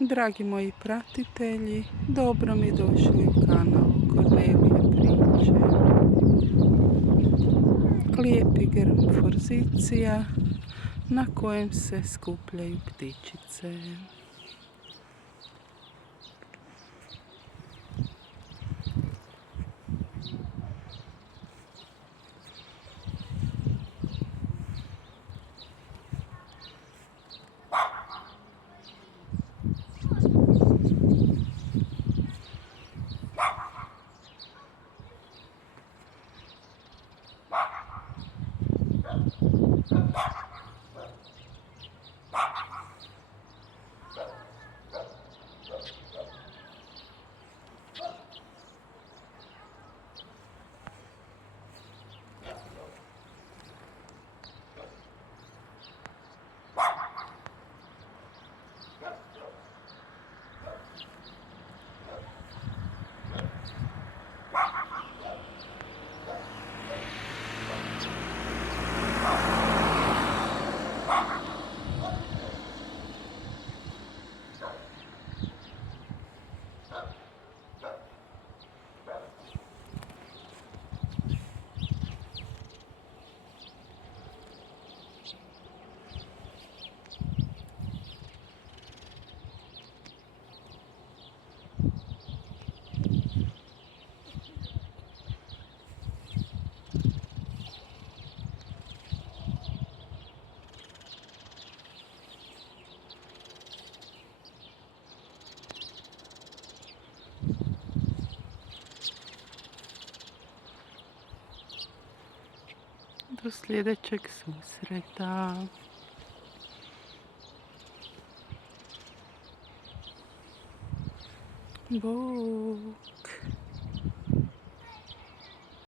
Dragi moji pratitelji, dobro mi došli u kanal Kornelije priče. Lijepi grm forzicija na kojem se skupljaju ptičice. Do sljedećeg susreta. Bog.